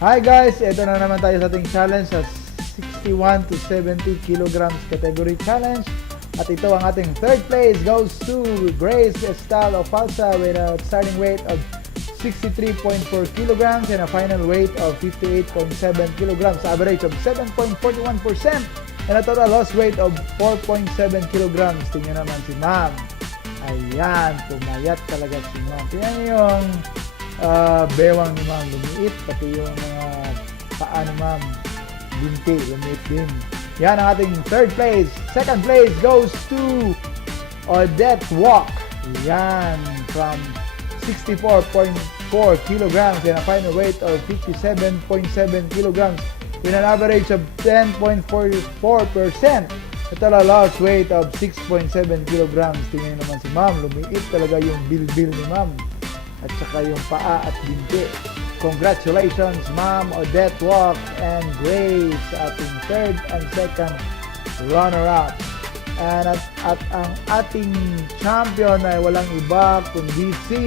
Hi guys, ito na naman tayo sa ating challenge sa 61 to 70 kilograms category challenge. At ito ang ating third place goes to Grace Estalo Falsa with a starting weight of 63.4 kilograms and a final weight of 58.7 kilograms, average of 7.41% and a total loss weight of 4.7 kilograms. Tingnan naman si ma'am. Ayan, pumayat talaga si ma'am. Tingnan yung bewang ni ma'am, lumiit, pati yung mga paa ni ma'am, binti, lumiit din. Yan ang ating third place. Second place goes to Odette Walk. Yan, from 64.4 kilograms and a final weight of 57.7 kilograms with an average of 10.44%. Ito la lost weight of 6.7 kilograms. Tingnan naman si ma'am, lumiit talaga yung bilbil ni ma'am at saka yung paa at binti. Congratulations Ma'am Odette Walk and Grace, ating third and second runner-up. And at ang ating champion ay walang iba kundi si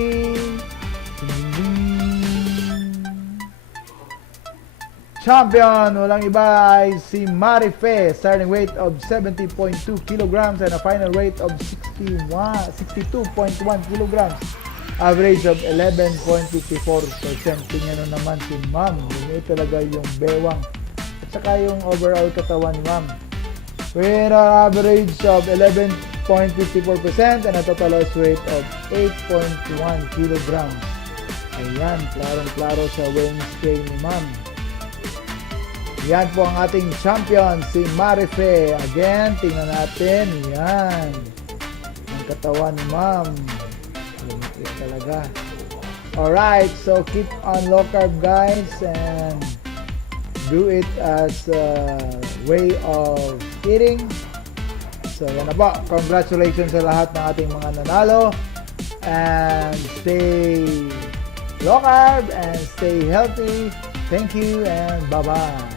champion, walang iba ay si Marife, starting weight of 70.2 kilograms and a final weight of 62.1 kilograms. Average of 11.54%. Tingnan nyo naman si ma'am. Yun talaga yung bewang. At saka yung overall katawan ni ma'am. With an average of 11.54% and a total loss weight of 8.1 kilograms. Ayan, klarong-klaro sa weighing scale ni ma'am. Yan po ang ating champion, si Marife. Again, tingnan natin. Yan. Ang katawan ni ma'am. Lumit talaga. Alright, so keep on low carb guys and do it as a way of eating. So yan na po. Congratulations sa lahat ng ating mga nanalo. And stay low carb and stay healthy. Thank you and bye-bye.